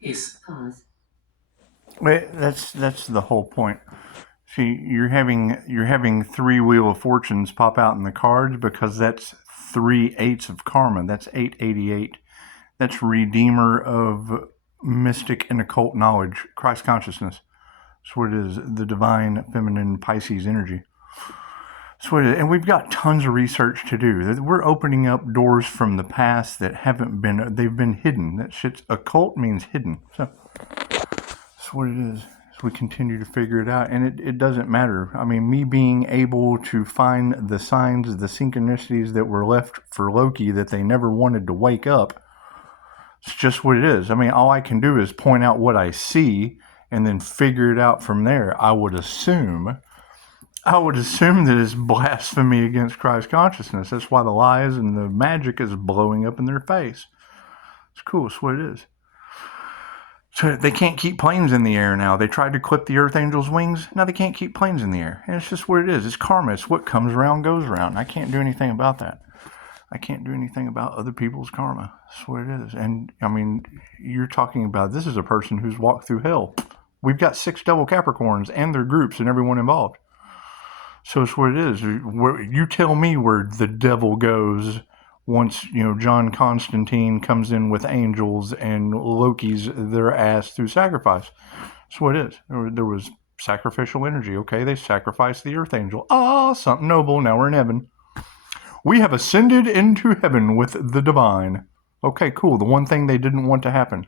is pause. Wait, that's the whole point. See, you're having three Wheel of Fortunes pop out in the cards because that's 3 8s of karma. That's 888. That's Redeemer of mystic and occult knowledge, Christ consciousness. That's what it is. The divine feminine Pisces energy. That's what it is. And we've got tons of research to do. We're opening up doors from the past that haven't been. They've been hidden. That shit's occult means hidden. So that's what it is. We continue to figure it out, and it doesn't matter. I mean, me being able to find the signs, the synchronicities that were left for Loki that they never wanted to wake up, it's just what it is. I mean, all I can do is point out what I see and then figure it out from there. I would assume that it's blasphemy against Christ consciousness. That's why the lies and the magic is blowing up in their face. It's cool. It's what it is. So they can't keep planes in the air now. They tried to clip the Earth Angel's wings. Now they can't keep planes in the air. And it's just what it is. It's karma. It's what comes around goes around. I can't do anything about that. I can't do anything about other people's karma. That's what it is. And, I mean, you're talking about this is a person who's walked through hell. We've got 6 devil Capricorns and their groups and everyone involved. So it's what it is. You tell me where the devil goes once, John Constantine comes in with angels and Loki's their ass through sacrifice. That's what it is. There was sacrificial energy. Okay, they sacrificed the Earth Angel. Something noble. Now we're in heaven. We have ascended into heaven with the divine. Okay, cool. The one thing they didn't want to happen.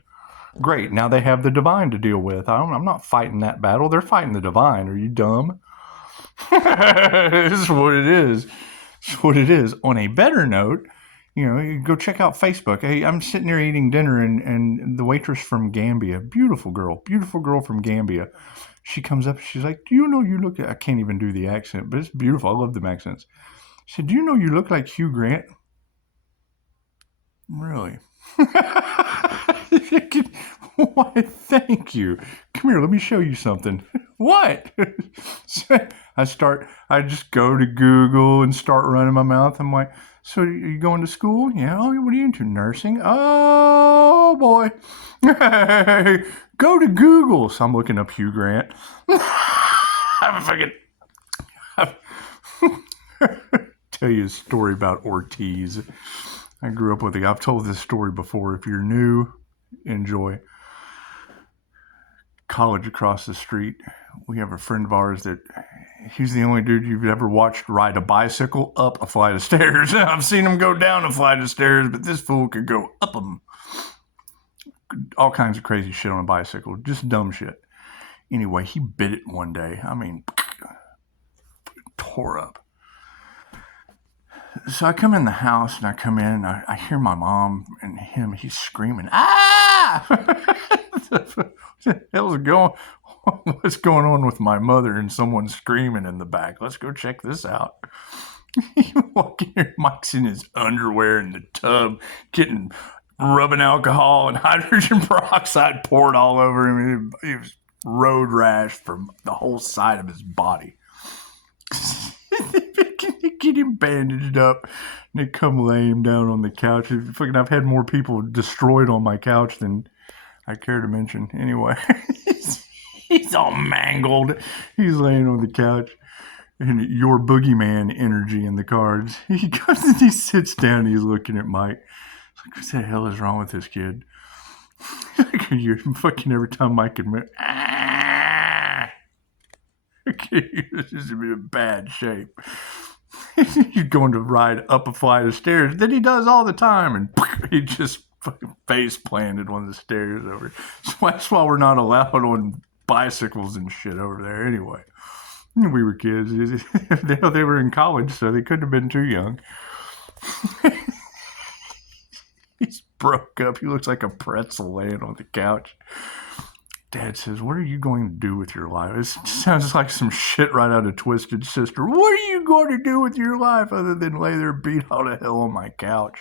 Great. Now they have the divine to deal with. I'm not fighting that battle. They're fighting the divine. Are you dumb? This is what it is. It's what it is. On a better note, you go check out Facebook. Hey, I'm sitting there eating dinner, and the waitress from Gambia, beautiful girl from Gambia, she comes up, she's like, do you know you look, I can't even do the accent, but it's beautiful. I love them accents. She said, do you know you look like Hugh Grant? Really? Why, thank you. Come here, let me show you something. What? So I just go to Google and start running my mouth. I'm like, so are you going to school? Yeah. Oh, what are you into? Nursing? Oh, boy. Go to Google. So I'm looking up Hugh Grant. I'm fucking... tell you a story about Ortiz. I grew up with I've told this story before. If you're new, enjoy. College across the street, we have a friend of ours that he's the only dude you've ever watched ride a bicycle up a flight of stairs. I've seen him go down a flight of stairs, but this fool could go up them. All kinds of crazy shit on a bicycle, just dumb shit. Anyway, he bit it one day. I mean, tore up. So I come in the house and I come in and I hear my mom and him, he's screaming, ah! What the hell's going on? What's going on with my mother and someone screaming in the back? Let's go check this out. You walk in here, Mike's in his underwear in the tub, rubbing alcohol and hydrogen peroxide poured all over him. He was road rash from the whole side of his body. Get him bandaged up and they come lay him down on the couch. I've had more people destroyed on my couch than I care to mention. Anyway, he's all mangled. He's laying on the couch and your boogeyman energy in the cards. He comes and he sits down and he's looking at Mike. He's like, what the hell is wrong with this kid? You're fucking every time Mike can move. This is in bad shape. He's going to ride up a flight of stairs that he does all the time, and he just fucking face planted on the stairs over. So that's why we're not allowed on bicycles and shit over there anyway. We were kids. They were in college, so they couldn't have been too young. He's broke up. He looks like a pretzel laying on the couch. Dad says, what are you going to do with your life? It sounds like some shit right out of Twisted Sister. What are you going to do with your life other than lay there beat all to hell on my couch?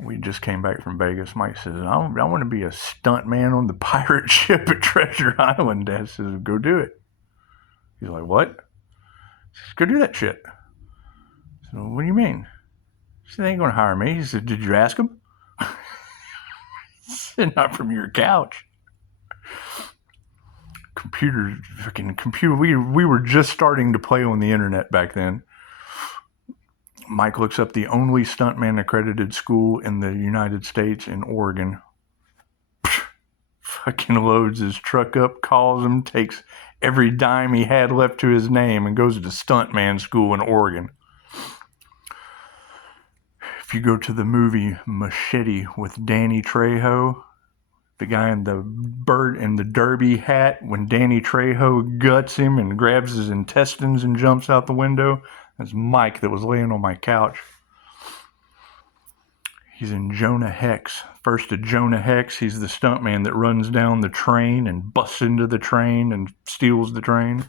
We just came back from Vegas. Mike says, I want to be a stunt man on the pirate ship at Treasure Island. Dad says, go do it. He's like, what? He says, go do that shit. So, what do you mean? He said, they ain't going to hire me. He said, did you ask him? Not from your couch. Fucking computer. We were just starting to play on the internet back then. Mike looks up the only stuntman accredited school in the United States in Oregon. Fucking loads his truck up, calls him, takes every dime he had left to his name, and goes to stuntman school in Oregon. If you go to the movie Machete with Danny Trejo, the guy in the bird and the derby hat, when Danny Trejo guts him and grabs his intestines and jumps out the window, that's Mike that was laying on my couch. He's in Jonah Hex. First of Jonah Hex, he's the stuntman that runs down the train and busts into the train and steals the train.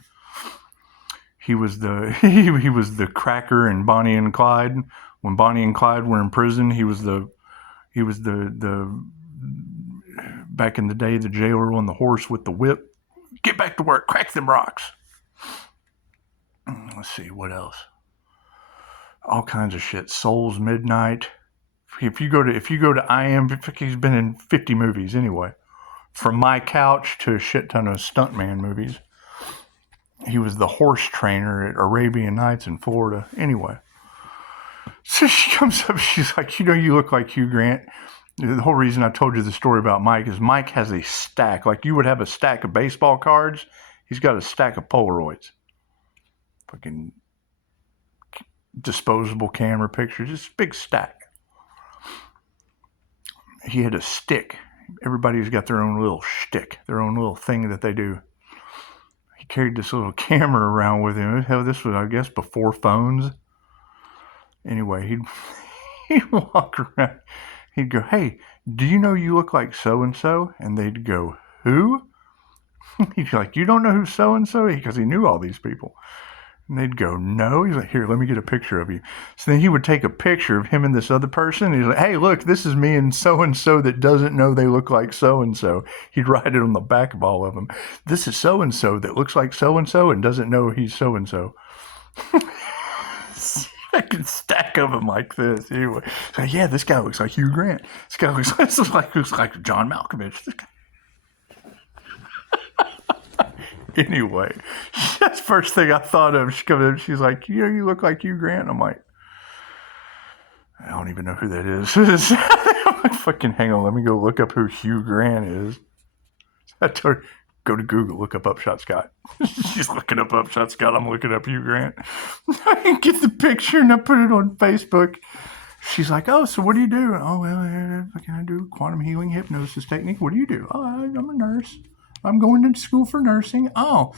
He was the cracker in Bonnie and Clyde. When Bonnie and Clyde were in prison, he was the back in the day, the jailer on the horse with the whip. Get back to work, crack them rocks. Let's see, what else? All kinds of shit. Souls Midnight. If you go to he's been in 50 movies anyway. From My Couch to a shit ton of stuntman movies. He was the horse trainer at Arabian Nights in Florida. Anyway. So she comes up, she's like, you look like Hugh Grant. The whole reason I told you the story about Mike is Mike has a stack. Like you would have a stack of baseball cards. He's got a stack of Polaroids. Fucking disposable camera pictures. Just a big stack. He had a stick. Everybody's got their own little shtick, their own little thing that they do. He carried this little camera around with him. Hell, this was, I guess, before phones. Anyway, he'd walk around. He'd go, hey, do you know you look like so-and-so? And they'd go, who? He'd be like, you don't know who so-and-so is? Because he knew all these people. And they'd go, no. He's like, here, let me get a picture of you. So then he would take a picture of him and this other person. He's like, hey, look, this is me and so-and-so that doesn't know they look like so-and-so. He'd write it on the back of all of them. This is so-and-so that looks like so-and-so and doesn't know he's so-and-so. I can stack of them like this. Anyway, so yeah, this guy looks like Hugh Grant. This guy looks like John Malkovich. This guy. Anyway, that's the first thing I thought of. She comes up, she's like, you look like Hugh Grant. I'm like, I don't even know who that is. I'm like, fucking hang on, let me go look up who Hugh Grant is. I told her, go to Google, look up Upshotscott. She's looking up Upshotscott. I'm looking up Hugh Grant. I get the picture and I put it on Facebook. She's like, oh, so what do you do? Oh, well, I do quantum healing hypnosis technique. What do you do? Oh, I'm a nurse. I'm going to school for nursing. Oh,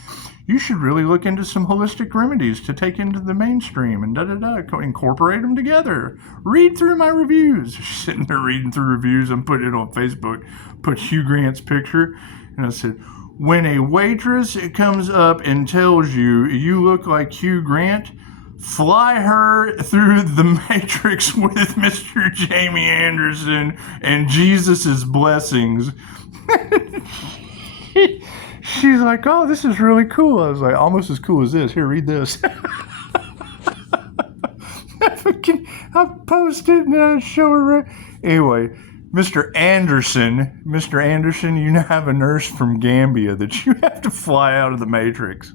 you should really look into some holistic remedies to take into the mainstream and incorporate them together. Read through my reviews. She's sitting there reading through reviews. I'm putting it on Facebook. Put Hugh Grant's picture. And I said, when a waitress comes up and tells you you look like Hugh Grant, fly her through the matrix with Mr. Jamie Anderson and Jesus' blessings. She's like, oh, this is really cool. I was like, almost as cool as this. Here, read this. I posted and I show her. Anyway, Mr. Anderson, you now have a nurse from Gambia that you have to fly out of the Matrix.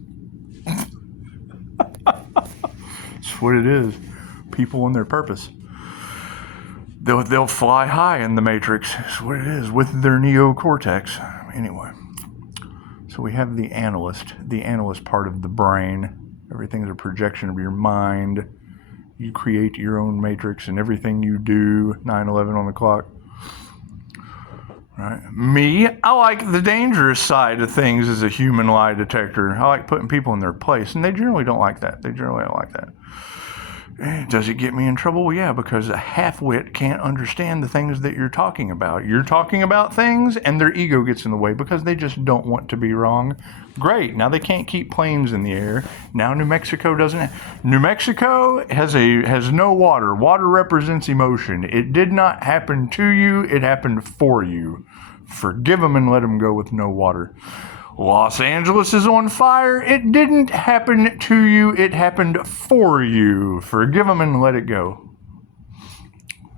That's what it is. People and their purpose. They'll fly high in the Matrix. That's what it is with their neocortex. Anyway. So we have the analyst part of the brain. Everything's a projection of your mind. You create your own matrix and everything you do, 9/11 on the clock. Right. Me, I like the dangerous side of things as a human lie detector. I like putting people in their place, and they generally don't like that. Does it get me in trouble? Well, yeah, because a half-wit can't understand the things that you're talking about. You're talking about things, and their ego gets in the way because they just don't want to be wrong. Great. Now they can't keep planes in the air. Now New Mexico doesn't. New Mexico has no water. Water represents emotion. It did not happen to you. It happened for you. Forgive them and let them go with no water. Los Angeles is on fire. It didn't happen to you. It happened for you. Forgive them and let it go.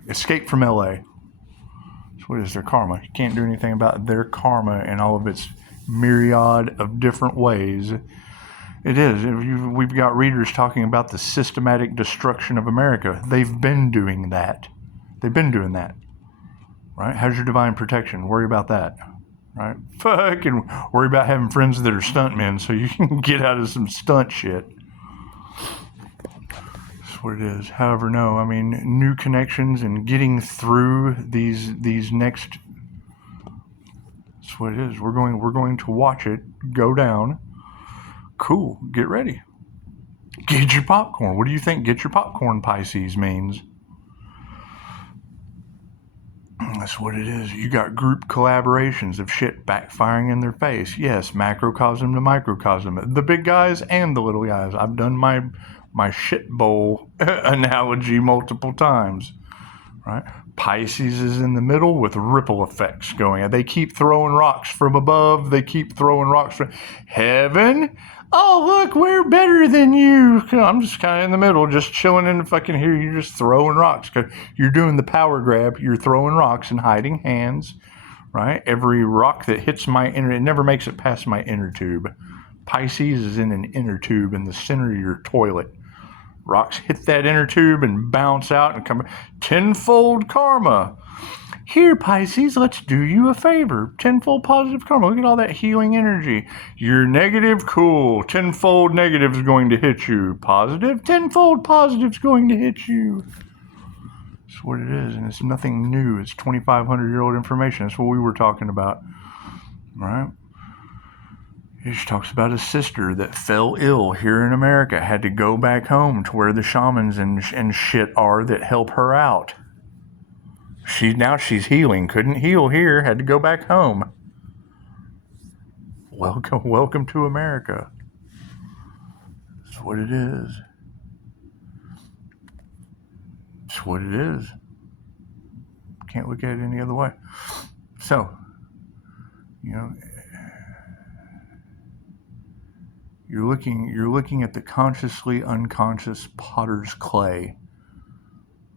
Escape from LA. That's What is their karma? You can't do anything about their karma in all of its myriad of different ways. It is. We've got readers talking about the systematic destruction of America. They've been doing that. They've been doing that. Right? How's your divine protection? Worry about that. Right? Fucking worry about having friends that are stuntmen so you can get out of some stunt shit. That's what it is. However, no, I mean, new connections and getting through these next. That's what it is. We're going to watch it go down. Cool. Get ready. Get your popcorn. What do you think get your popcorn, Pisces, means? That's what it is. You got group collaborations of shit backfiring in their face. Yes, macrocosm to microcosm. The big guys and the little guys. I've done my shit bowl analogy multiple times. Right? Pisces is in the middle with ripple effects going. They keep throwing rocks from above. They keep throwing rocks from heaven. Oh, look, we're better than you. I'm just kind of in the middle, just chilling in the fucking here. You're just throwing rocks. You're doing the power grab. You're throwing rocks and hiding hands, right? Every rock that hits my inner, it never makes it past my inner tube. Pisces is in an inner tube in the center of your toilet. Rocks hit that inner tube and bounce out and come tenfold karma. Here, Pisces, let's do you a favor. Tenfold positive karma. Look at all that healing energy. You're negative, cool. Tenfold negative is going to hit you. Positive, tenfold positive is going to hit you. That's what it is, and it's nothing new. It's 2,500-year-old information. That's what we were talking about, right? She talks about a sister that fell ill here in America, had to go back home to where the shamans and shit are that help her out. She's healing. Couldn't heal here. Had to go back home. Welcome to America. That's what it is. It's what it is. Can't look at it any other way. So, you're looking at the consciously unconscious potter's clay.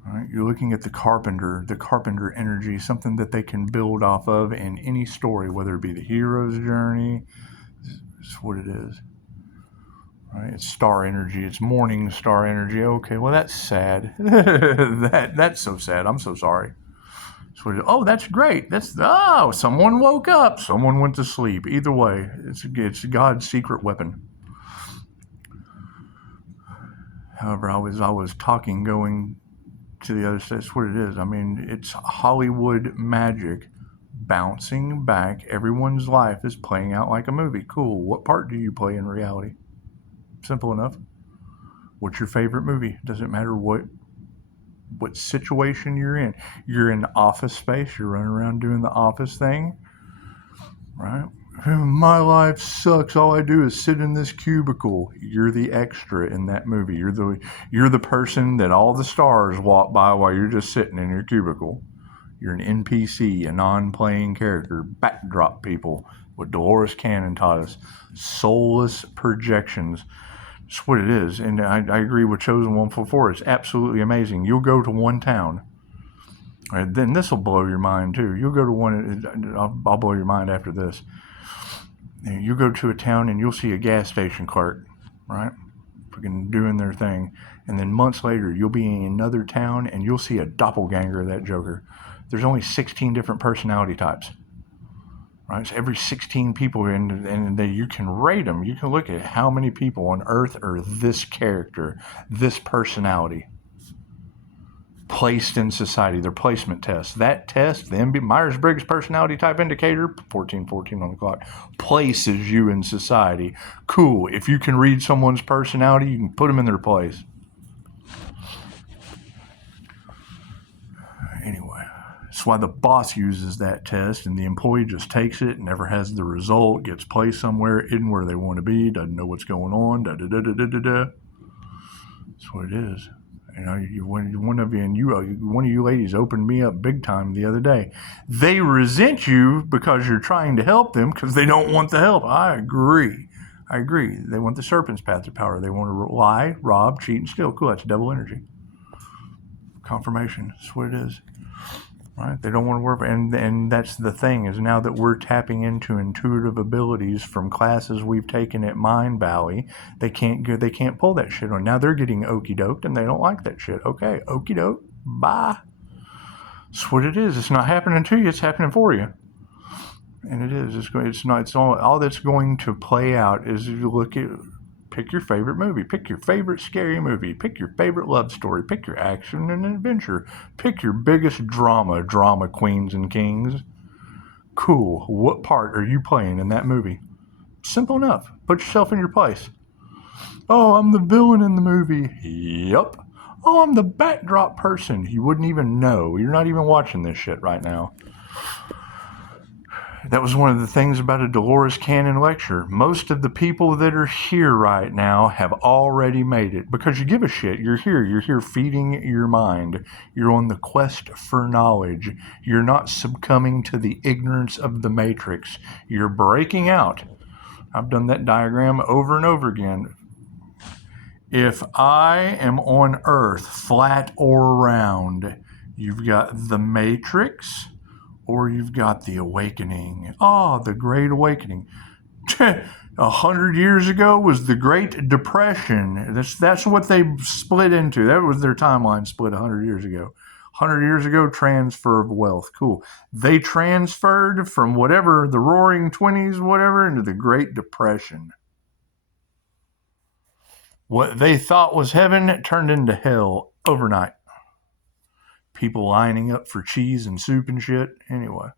Right? You're looking at the carpenter energy, something that they can build off of in any story, whether it be the hero's journey. It's what it is. Right? It's star energy. It's morning star energy. Okay, well that's sad. That's so sad. I'm so sorry. Oh, that's great. Someone woke up. Someone went to sleep. Either way, it's God's secret weapon. However, I was talking going to the other side. That's what it is. I mean, it's Hollywood magic bouncing back. Everyone's life is playing out like a movie. Cool. What part do you play in reality? Simple enough. What's your favorite movie? Doesn't matter what situation you're in. You're in office space. You're running around doing the office thing, right? My life sucks. All I do is sit in this cubicle. You're the extra in that movie. You're the person that all the stars walk by while you're just sitting in your cubicle. You're an NPC, a non-playing character, backdrop people, what Dolores Cannon taught us. Soulless projections. That's what it is. And I agree with Chosen 144. It's absolutely amazing. You'll go to one town. Right, then this will blow your mind too. You'll go to one, I'll blow your mind after this. You go to a town and you'll see a gas station clerk, right? Freaking doing their thing. And then months later, you'll be in another town and you'll see a doppelganger of that joker. There's only 16 different personality types, right? So every 16 people, and you can rate them. You can look at how many people on Earth are this character, this personality, placed in society, their placement test. That test, the Myers-Briggs personality type indicator, 1414 on the clock, places you in society. Cool. If you can read someone's personality, you can put them in their place. Anyway, that's why the boss uses that test and the employee just takes it and never has the result, gets placed somewhere, isn't where they want to be, doesn't know what's going on, da-da-da-da-da-da. That's what it is. One of you ladies opened me up big time the other day. They resent you because you're trying to help them because they don't want the help. I agree. They want the serpent's path of power. They want to lie, rob, cheat, and steal. Cool, that's devil energy. Confirmation. That's what it is. Right? They don't want to work, and that's the thing, is now that we're tapping into intuitive abilities from classes we've taken at Mind Valley, they can't pull that shit on. Now they're getting okey doked, and they don't like that shit. Okay, okey doke, bye. It's what it is. It's not happening to you. It's happening for you. And it is. It's not. It's all that's going to play out is you look at. Pick your favorite movie. Pick your favorite scary movie. Pick your favorite love story. Pick your action and adventure. Pick your biggest drama queens and kings. Cool. What part are you playing in that movie? Simple enough. Put yourself in your place. Oh, I'm the villain in the movie. Yup. Oh, I'm the backdrop person. You wouldn't even know. You're not even watching this shit right now. That was one of the things about a Dolores Cannon lecture. Most of the people that are here right now have already made it because you give a shit. You're here feeding your mind. You're on the quest for knowledge. You're not succumbing to the ignorance of the matrix. You're breaking out. I've done that diagram over and over again. If I am on Earth, flat or round, you've got the matrix, or you've got the awakening. Oh, the Great Awakening. 100 years ago was the Great Depression. That's what they split into. That was their timeline split 100 years ago. 100 years ago, transfer of wealth. Cool. They transferred from whatever, the Roaring 20s, whatever, into the Great Depression. What they thought was heaven turned into hell overnight. People lining up for cheese and soup and shit. Anyway.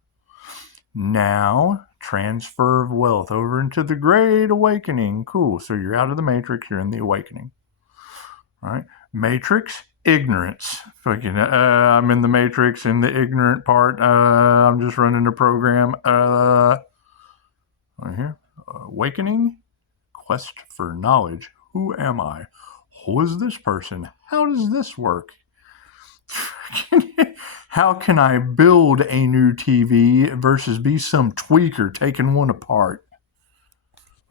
Now, transfer of wealth over into the Great Awakening. Cool. So you're out of the matrix. You're in the awakening. All right. Matrix, ignorance. Fucking, I'm in the matrix, in the ignorant part. I'm just running a program. Right here. Awakening, quest for knowledge. Who am I? Who is this person? How does this work? How can I build a new TV versus be some tweaker taking one apart?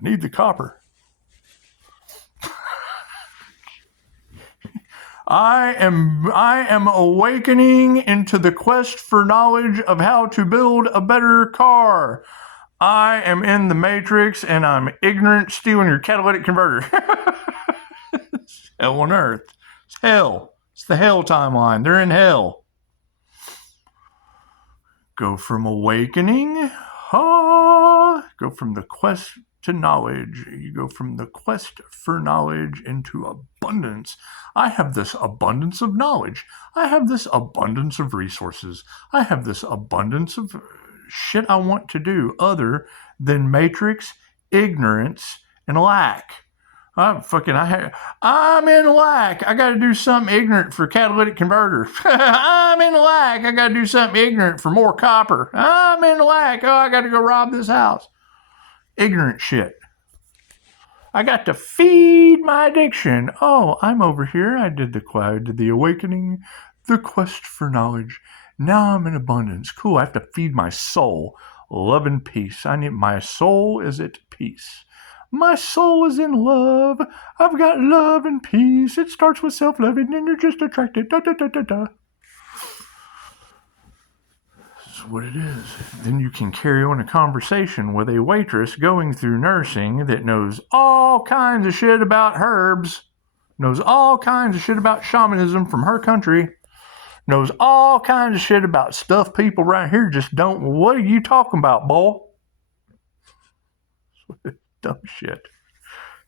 Need the copper. I am awakening into the quest for knowledge of how to build a better car. I am in the matrix and I'm ignorant, stealing your catalytic converter. It's hell on earth. It's hell. It's the hell timeline. They're in hell. Go from awakening. Go from the quest to knowledge. You go from the quest for knowledge into abundance. I have this abundance of knowledge. I have this abundance of resources. I have this abundance of shit I want to do other than matrix, ignorance, and lack. I'm in lack. I got to do something ignorant for catalytic converter. I'm in lack. I got to do something ignorant for more copper. I'm in lack. Oh, I got to go rob this house. Ignorant shit. I got to feed my addiction. Oh, I'm over here. I did the awakening, the quest for knowledge. Now I'm in abundance. Cool. I have to feed my soul. Love and peace. My soul is at peace. My soul is in love. I've got love and peace. It starts with self-love and then you're just attracted. Da, da, da, da, da. That's what it is. Then you can carry on a conversation with a waitress going through nursing that knows all kinds of shit about herbs, knows all kinds of shit about shamanism from her country, knows all kinds of shit about stuff people right here just don't. What are you talking about, boy? Dumb shit.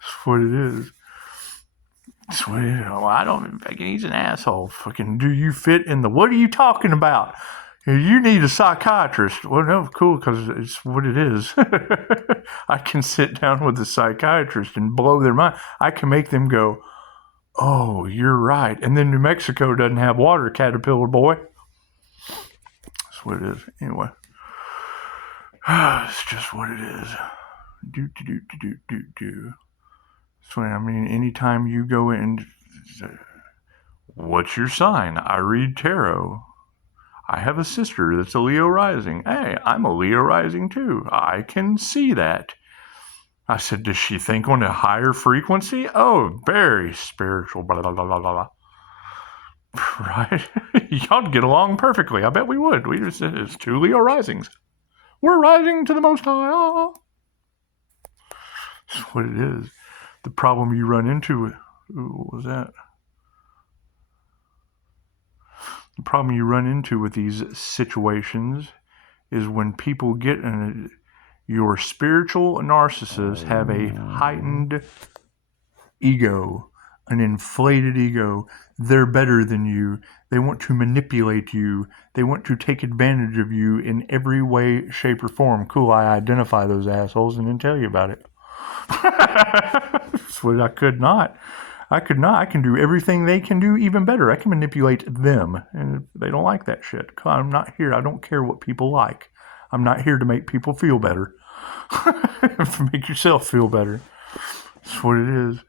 That's what it is. That's what it is. Well, I don't fucking, he's an asshole. Fucking, do you fit in the, what are you talking about? You need a psychiatrist. Well, no, cool, because it's what it is. I can sit down with a psychiatrist and blow their mind. I can make them go, oh, you're right. And then New Mexico doesn't have water, caterpillar boy. That's what it is. Anyway. It's just what it is. Do. So, I mean, anytime you go in, what's your sign? I read tarot. I have a sister that's a Leo rising. Hey, I'm a Leo rising too. I can see that. I said, does she think on a higher frequency? Oh, very spiritual, blah, blah, blah, blah, blah. Right? Y'all get along perfectly. I bet we would. It's two Leo risings. We're rising to the Most High. Ah. That's what it is. The problem you run into, what was that? The problem you run into with these situations is when people get in your spiritual narcissists have a heightened ego, an inflated ego. They're better than you. They want to manipulate you. They want to take advantage of you in every way, shape, or form. Cool, I identify those assholes and then tell you about it. That's what I could not. I can do everything they can do, even better. I can manipulate them. And if they don't like that shit, I'm not here. I don't care what people like. I'm not here to make people feel better. Make yourself feel better. That's what it is.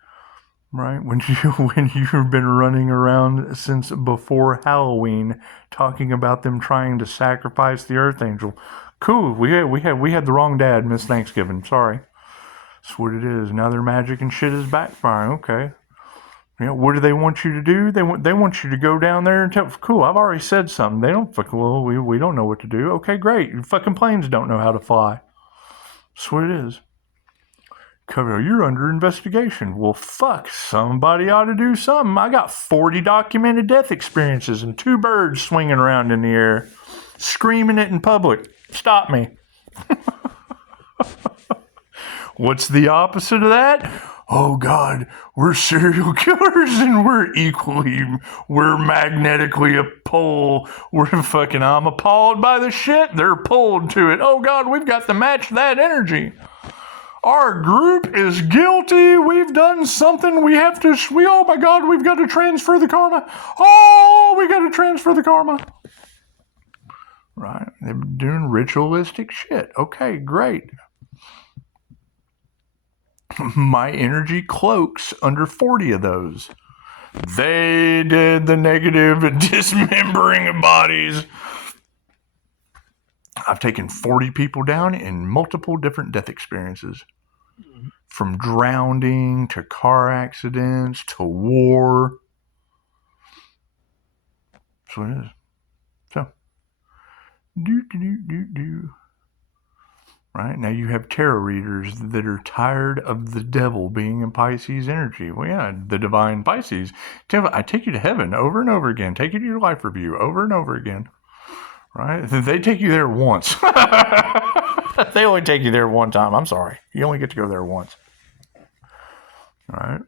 Right? When you've been running around since before Halloween talking about them trying to sacrifice the Earth Angel. Cool. We had the wrong dad, Miss Thanksgiving. Sorry. That's what it is. Now their magic and shit is backfiring. Okay. You know, what do they want you to do? They want you to go down there and tell. Cool, I've already said something. They don't fucking. Well, we don't know what to do. Okay, great. Your fucking planes don't know how to fly. That's what it is. Cover. You're under investigation. Well, fuck. Somebody ought to do something. I got 40 documented death experiences and 2 birds swinging around in the air, screaming it in public. Stop me. What's the opposite of that? Oh God, we're serial killers and we're magnetically a pole. I'm appalled by the shit. They're pulled to it. Oh God, we've got to match that energy. Our group is guilty. We've done something. Oh my God, we've got to transfer the karma. Oh, we got to transfer the karma. Right. They're doing ritualistic shit. Okay, great. My energy cloaks under 40 of those. They did the negative dismembering of bodies. I've taken 40 people down in multiple different death experiences. From drowning to car accidents to war. That's what it is. So, Right? Now you have tarot readers that are tired of the devil being in Pisces energy. Well, yeah, the divine Pisces. I take you to heaven over and over again. Take you to your life review over and over again. Right? They take you there once. They only take you there one time. I'm sorry. You only get to go there once. All right?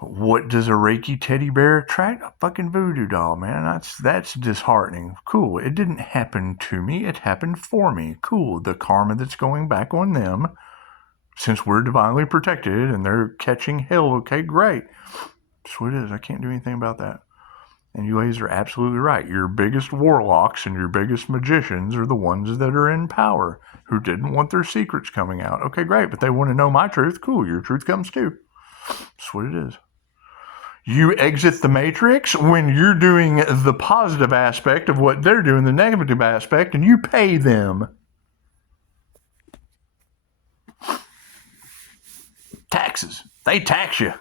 What does a Reiki teddy bear attract? A fucking voodoo doll, man. That's disheartening. Cool. It didn't happen to me. It happened for me. Cool. The karma that's going back on them, since we're divinely protected and they're catching hell. Okay, great. That's what it is. I can't do anything about that. And you ladies are absolutely right. Your biggest warlocks and your biggest magicians are the ones that are in power, who didn't want their secrets coming out. Okay, great. But they want to know my truth. Cool. Your truth comes too. That's what it is. You exit the matrix when you're doing the positive aspect of what they're doing, the negative aspect, and you pay them. Taxes. They tax you.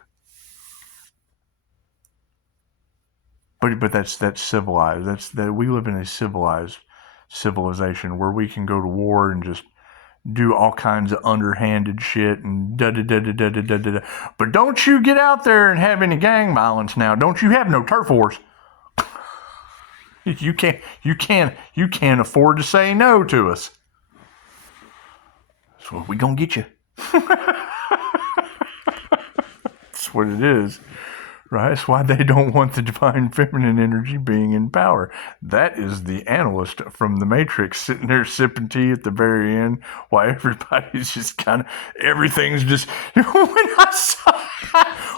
But that's civilized. We live in a civilization where we can go to war and just do all kinds of underhanded shit and da-da-da-da-da-da-da-da. But don't you get out there and have any gang violence now. Don't you have no turf wars. You can't afford to say no to us. So we gonna get you. That's what it is. Right? That's why they don't want the divine feminine energy being in power. That is the analyst from the Matrix sitting there sipping tea at the very end while everybody's just everything's just...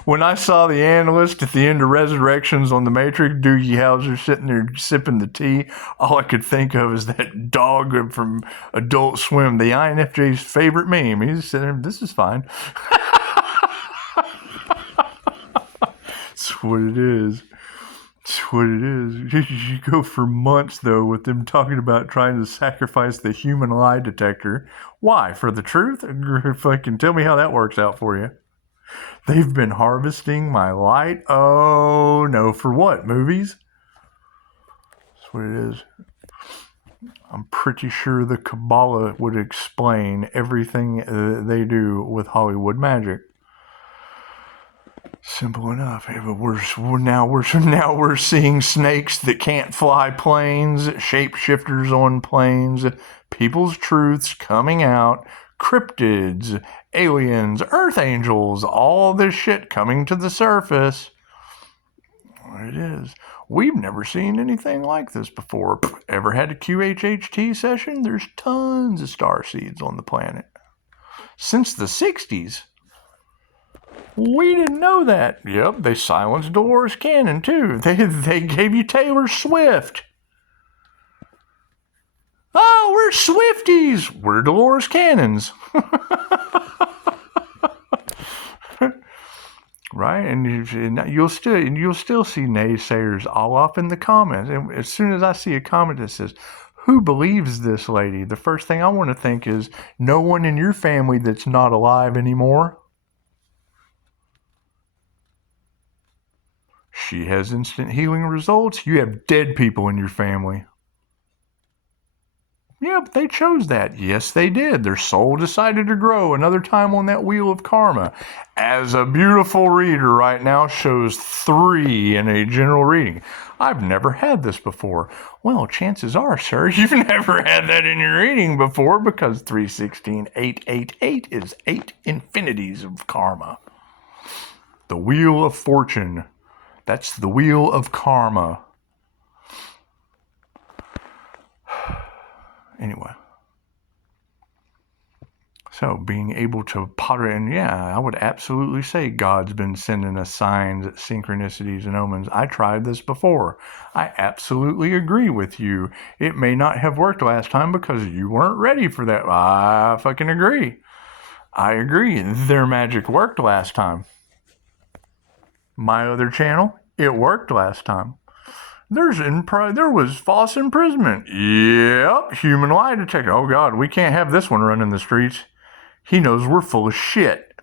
When I saw the analyst at the end of Resurrections on the Matrix, Doogie Howser sitting there sipping the tea, all I could think of is that dog from Adult Swim, the INFJ's favorite meme. He's sitting there, this is fine. That's what it is. That's what it is. You go for months, though, with them talking about trying to sacrifice the human lie detector. Why? For the truth? Fucking tell me how that works out for you. They've been harvesting my light. Oh, no. For what? Movies? That's what it is. I'm pretty sure the Kabbalah would explain everything they do with Hollywood magic. Simple enough. Hey, but now we're seeing snakes that can't fly planes, shapeshifters on planes, people's truths coming out, cryptids, aliens, earth angels, all this shit coming to the surface. It is. We've never seen anything like this before. Ever had a QHHT session? There's tons of starseeds on the planet. Since the 60s. We didn't know that. Yep, they silenced Dolores Cannon, too. They gave you Taylor Swift. Oh, we're Swifties. We're Dolores Cannons. Right? And you'll still see naysayers all up in the comments. And as soon as I see a comment that says, who believes this lady? The first thing I want to think is, no one in your family that's not alive anymore. She has instant healing results. You have dead people in your family. Yeah, but they chose that. Yes, they did. Their soul decided to grow another time on that wheel of karma. As a beautiful reader right now shows 3 in a general reading. I've never had this before. Well, chances are, sir, you've never had that in your reading before, because 316,888 is 8 infinities of karma. The wheel of fortune. That's the wheel of karma. Anyway. So being able to potter, and yeah, I would absolutely say God's been sending us signs, synchronicities, and omens. I tried this before. I absolutely agree with you. It may not have worked last time because you weren't ready for that. I fucking agree. I agree. Their magic worked last time. My other channel, it worked last time. There was false imprisonment. Yep, human lie detector. Oh God, we can't have this one running the streets. He knows we're full of shit.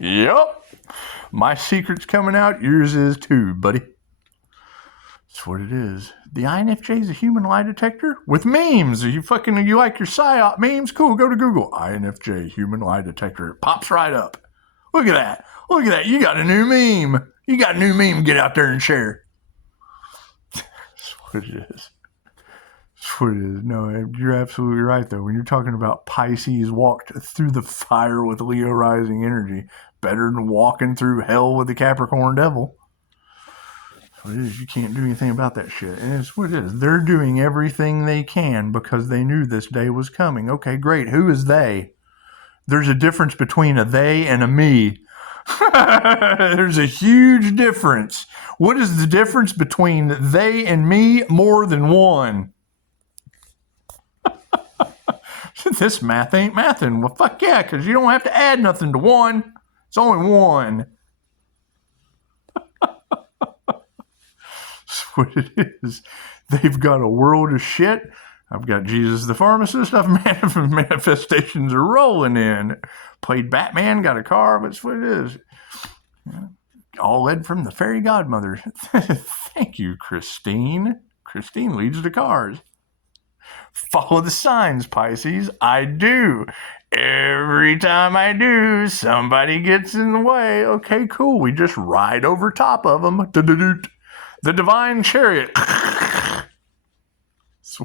Yep, my secret's coming out. Yours is too, buddy. That's what it is. The INFJ is a human lie detector with memes. You like your PSYOP memes? Cool, go to Google. INFJ, human lie detector. It pops right up. Look at that. Look at that. You got a new meme. Get out there and share. That's what it is. That's what it is. No, you're absolutely right, though. When you're talking about Pisces walked through the fire with Leo rising energy, better than walking through hell with the Capricorn devil. That's what it is. You can't do anything about that shit. And it's what it is. They're doing everything they can because they knew this day was coming. Okay, great. Who is they? There's a difference between a they and a me. There's a huge difference. What is the difference between they and me? More than one. This math ain't mathin'. Well, fuck yeah, because you don't have to add nothing to one. It's only one. That's what it is. They've got a world of shit. I've got Jesus the pharmacist. Manifestations are rolling in. Played Batman, got a car, but it's what it is. All led from the fairy godmother. Thank you, Christine. Christine leads the cars. Follow the signs, Pisces. I do. Every time I do, somebody gets in the way. Okay, cool. We just ride over top of them. The divine chariot. That's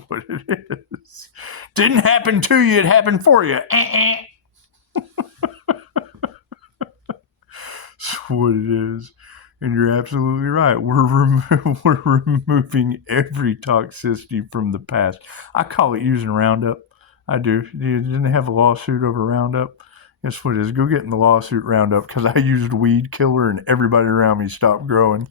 what it is. Didn't happen to you, it happened for you. That's what it is. And you're absolutely right. We're removing every toxicity from the past. I call it using Roundup. I do. Didn't they have a lawsuit over Roundup? Guess what it is? Go get in the lawsuit Roundup because I used weed killer and everybody around me stopped growing.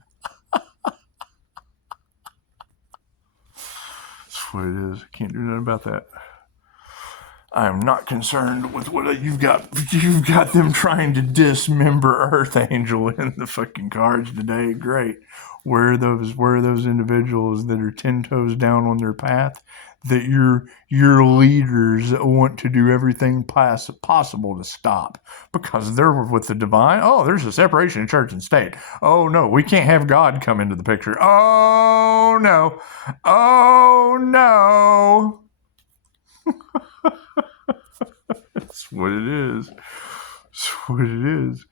That's what it is. Can't do nothing about that. I am not concerned with what you've got. You've got them trying to dismember Earth Angel in the fucking cards today. Great. Where are those individuals that are 10 toes down on their path? that your leaders want to do everything possible to stop because they're with the divine. Oh, there's a separation of church and state. Oh no, we can't have God come into the picture. Oh no. Oh no. That's what it is. That's what it is.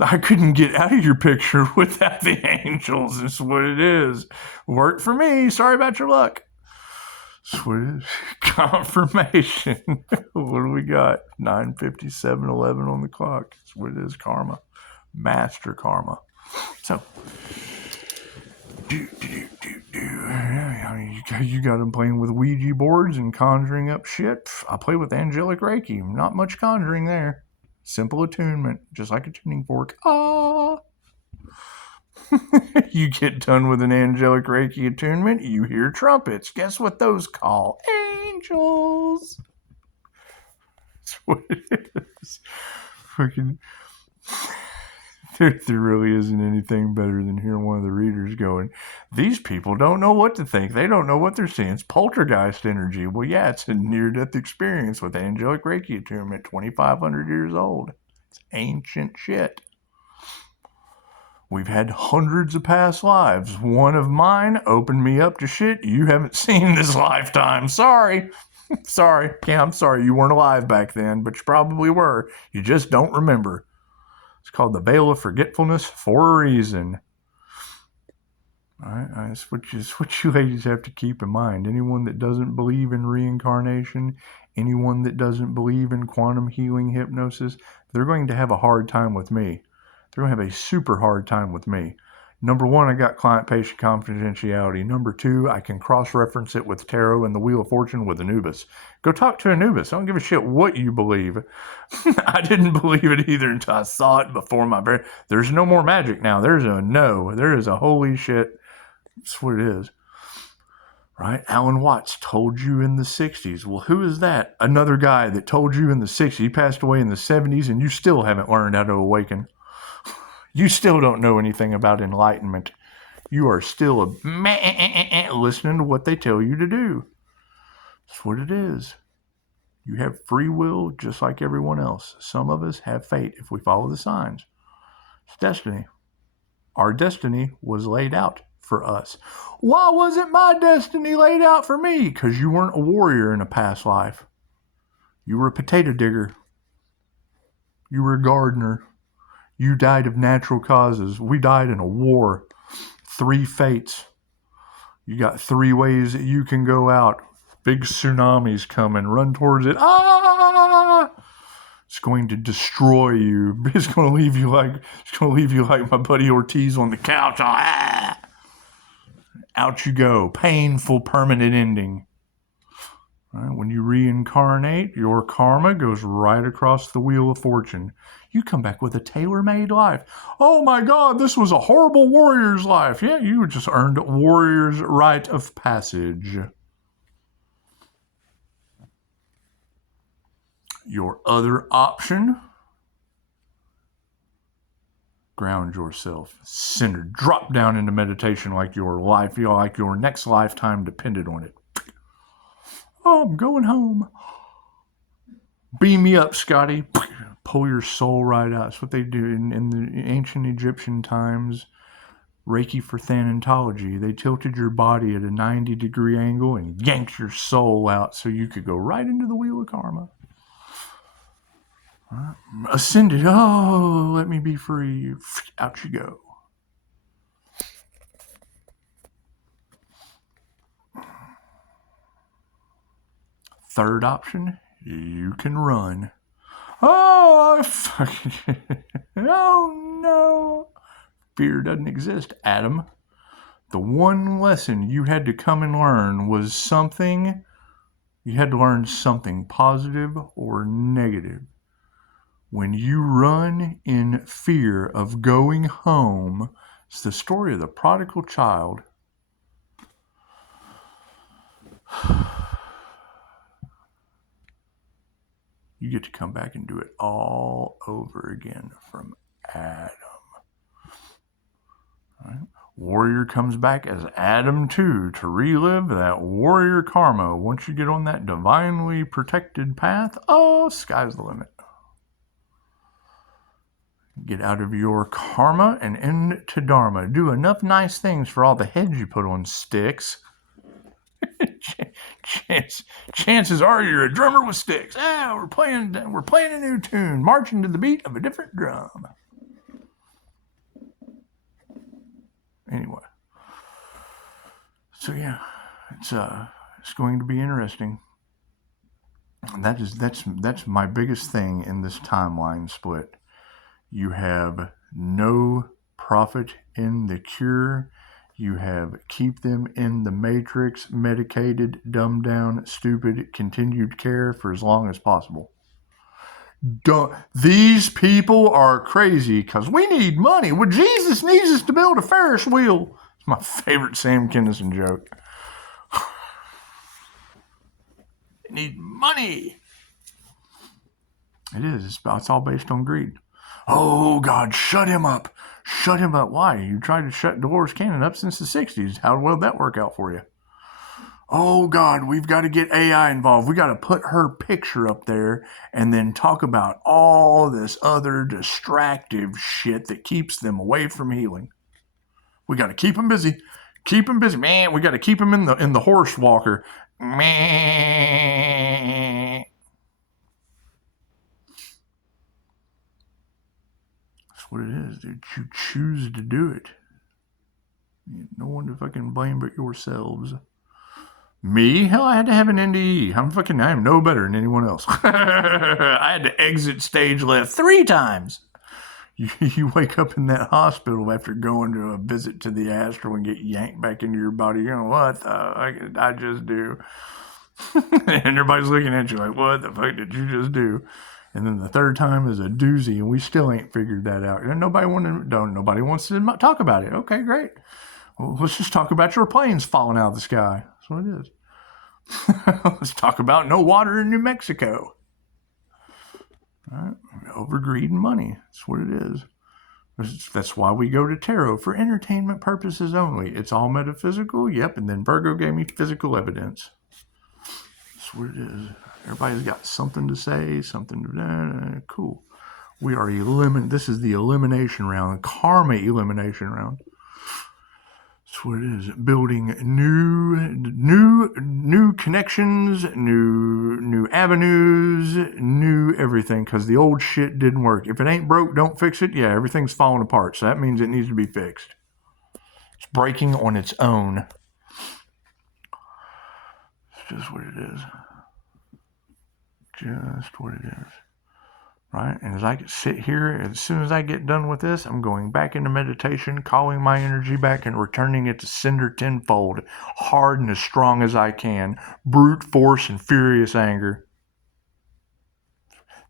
I couldn't get out of your picture without the angels. That's what it is. Worked for me. Sorry about your luck. That's what it is. Confirmation. What do we got? 9:57:11 on the clock. That's what it is. Karma. Master karma. So, you got them playing with Ouija boards and conjuring up shit. I play with angelic Reiki. Not much conjuring there. Simple attunement, just like a tuning fork. Ah. You get done with an angelic Reiki attunement, you hear trumpets. Guess what those call? Angels. That's what it is. Fucking. There really isn't anything better than hearing one of the readers going, these people don't know what to think. They don't know what they're seeing. It's poltergeist energy. Well, yeah, it's a near-death experience with angelic Reiki attunement, 2,500 years old. It's ancient shit. We've had hundreds of past lives. One of mine opened me up to shit you haven't seen this lifetime. Sorry. Sorry. Yeah, I'm sorry you weren't alive back then, but you probably were. You just don't remember. It's called the Veil of Forgetfulness for a reason. All right, that's what you ladies have to keep in mind. Anyone that doesn't believe in reincarnation, anyone that doesn't believe in quantum healing hypnosis, they're going to have a hard time with me. They're going to have a super hard time with me. Number one, I got client-patient confidentiality. Number two, I can cross-reference it with tarot and the Wheel of Fortune with Anubis. Go talk to Anubis. I don't give a shit what you believe. I didn't believe it either until I saw it before my very... There's no more magic now. There's a no. There is a holy shit. That's what it is. Right? Alan Watts told you in the 60s. Well, who is that? Another guy that told you in the 60s. He passed away in the 70s, and you still haven't learned how to awaken. You still don't know anything about enlightenment. You are still listening to what they tell you to do. That's what it is. You have free will just like everyone else. Some of us have fate if we follow the signs. It's destiny. Our destiny was laid out for us. Why wasn't my destiny laid out for me? Because you weren't a warrior in a past life. You were a potato digger. You were a gardener. You died of natural causes. We died in a war. 3 fates. You got 3 ways that you can go out. Big tsunamis coming. Run towards it. Ah! It's going to destroy you. It's going to leave you like my buddy Ortiz on the couch. Ah! Out you go. Painful, permanent ending. Right? When you reincarnate, your karma goes right across the Wheel of Fortune. You come back with a tailor-made life. Oh my God, this was a horrible warrior's life. Yeah, you just earned warrior's rite of passage. Your other option, ground yourself, centered, drop down into meditation like your life, like your next lifetime depended on it. Oh, I'm going home. Beam me up, Scotty. Pull your soul right out. That's what they do in the ancient Egyptian times. Reiki for thanatology. They tilted your body at a 90-degree angle and yanked your soul out so you could go right into the wheel of karma. Ascended. Oh, let me be free. Out you go. Third option, you can run. Oh, oh no. Fear doesn't exist, Adam. The one lesson you had to come and learn was something. You had to learn something positive or negative. When you run in fear of going home, it's the story of the prodigal child. You get to come back and do it all over again from Adam. Right? Warrior comes back as Adam 2 to relive that warrior karma. Once you get on that divinely protected path, oh, sky's the limit. Get out of your karma and into dharma. Do enough nice things for all the heads you put on sticks. Chances are you're a drummer with sticks. We're playing a new tune, marching to the beat of a different drum. Anyway, so yeah, it's going to be interesting. And that's my biggest thing in this timeline split. You have no profit in the cure. You have keep them in the matrix, medicated, dumbed down, stupid, continued care for as long as possible. These people are crazy because we need money. Well, Jesus needs us to build a Ferris wheel. It's my favorite Sam Kinison joke. They need money. It is. It's all based on greed. Oh, God, shut him up. Shut him up. Why? You tried to shut Dolores Cannon up since the 60s. How well did that work out for you? Oh, God, we've got to get AI involved. We got to put her picture up there and then talk about all this other distractive shit that keeps them away from healing. We got to keep them busy. Keep them busy. Man, we got to keep them in the horse walker. Man. That's what it is, dude. You choose to do it. No one to fucking blame but yourselves. Me? Hell, I had to have an NDE. I am no better than anyone else. I had to exit stage left 3 times. You wake up in that hospital after going to a visit to the astral and get yanked back into your body. You know, what the fuck I just do? And everybody's looking at you like, what the fuck did you just do? And then the 3rd time is a doozy, and we still ain't figured that out. And nobody wants to talk about it. Okay, great. Well, let's just talk about your planes falling out of the sky. That's what it is. Let's talk about no water in New Mexico. All right? Over greed and money. That's what it is. That's why we go to tarot, for entertainment purposes only. It's all metaphysical, yep, and then Virgo gave me physical evidence. That's what it is. Everybody's got something to say, something to... cool. We are this is the elimination round, karma elimination round. That's what it is. Building new connections, new avenues, new everything, because the old shit didn't work. If it ain't broke, don't fix it. Yeah, everything's falling apart, so that means it needs to be fixed. It's breaking on its own. It's just what it is. Just what it is. Right? And as I sit here, as soon as I get done with this, I'm going back into meditation, calling my energy back and returning it to sender tenfold, hard and as strong as I can, brute force and furious anger.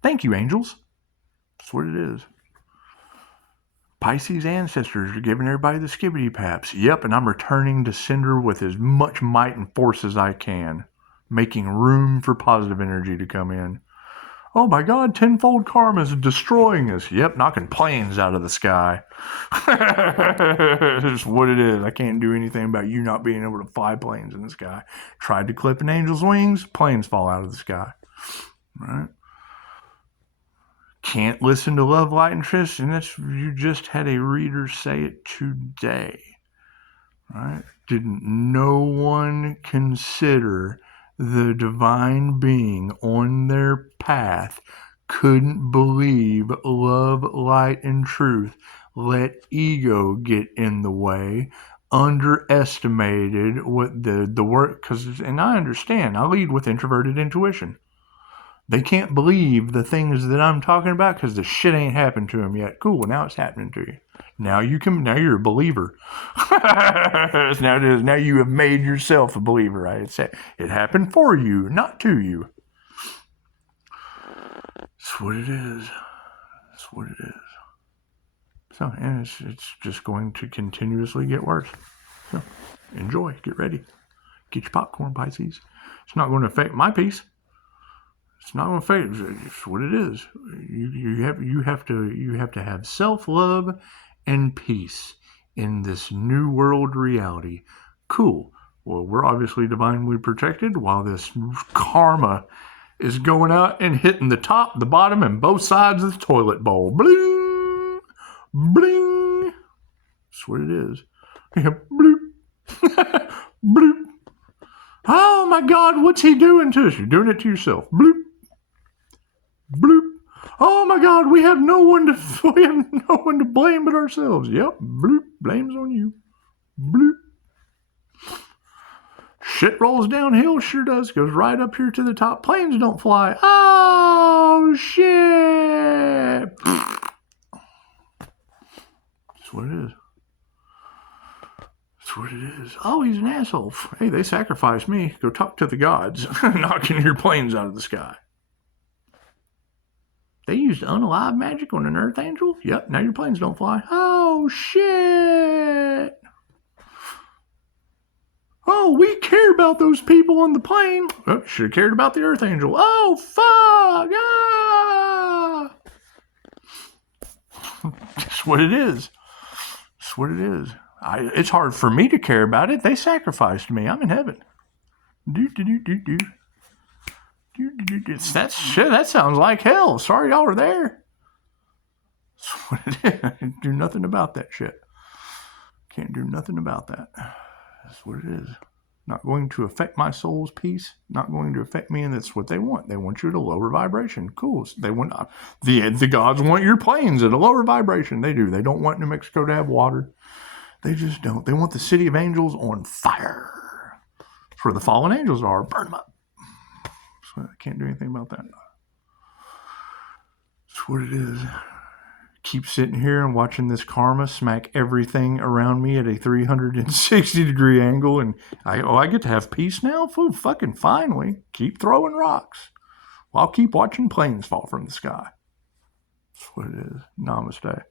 Thank you, angels. That's what it is. Pisces ancestors are giving everybody the skibbity paps. Yep, and I'm returning to sender with as much might and force as I can, making room for positive energy to come in. Oh my God, tenfold karma is destroying us. Yep, knocking planes out of the sky. That's what it is. I can't do anything about you not being able to fly planes in the sky. Tried to clip an angel's wings, planes fall out of the sky. Right? Can't listen to Love, Light, and Trist, and you just had a reader say it today. Right? Didn't no one consider the divine being on their path couldn't believe love, light, and truth, let ego get in the way, underestimated what the work, and I understand, I lead with introverted intuition. They can't believe the things that I'm talking about because the shit ain't happened to them yet. Cool, now it's happening to you. Now you're a believer. Now you have made yourself a believer, right? It happened for you, not to you. That's what it is. That's what it is. So, and it's just going to continuously get worse. So, enjoy. Get ready. Get your popcorn, Pisces. It's not going to affect my peace. It's not going to affect. It's what it is. You have to have self-love and peace in this new world reality. Cool. Well, we're obviously divinely protected while this karma is going out and hitting the top, the bottom, and both sides of the toilet bowl. Bling! Bling! That's what it is. Yeah, bloop. Bloop. Oh my God, what's he doing to us? You're doing it to yourself. Bloop. Bloop. Oh my God, we have no one to blame but ourselves. Yep. Bloop. Blame's on you. Bloop. Shit rolls downhill, sure does. Goes right up here to the top. Planes don't fly. Oh shit. That's what it is. That's what it is. Oh, he's an asshole. Hey, they sacrificed me. Go talk to the gods. Knocking your planes out of the sky. They used unalive magic on an earth angel? Yep, now your planes don't fly. Oh, shit. Oh, we care about those people on the plane. Oh, should have cared about the earth angel. Oh, fuck. Ah. That's what it is. That's what it is. It's hard for me to care about it. They sacrificed me. I'm in heaven. That shit. That sounds like hell. Sorry y'all were there. That's what it is. I can't do nothing about that shit. Can't do nothing about that. That's what it is. Not going to affect my soul's peace. Not going to affect me, and that's what they want. They want you at a lower vibration. Cool. They want the gods want your planes at a lower vibration. They do. They don't want New Mexico to have water. They just don't. They want the city of angels on fire. That's where the fallen angels are. Burn them up. So I can't do anything about that. That's what it is. Keep sitting here and watching this karma smack everything around me at a 360-degree angle, and I get to have peace now? Fucking finally. Keep throwing rocks. Well, I'll keep watching planes fall from the sky. That's what it is. Namaste.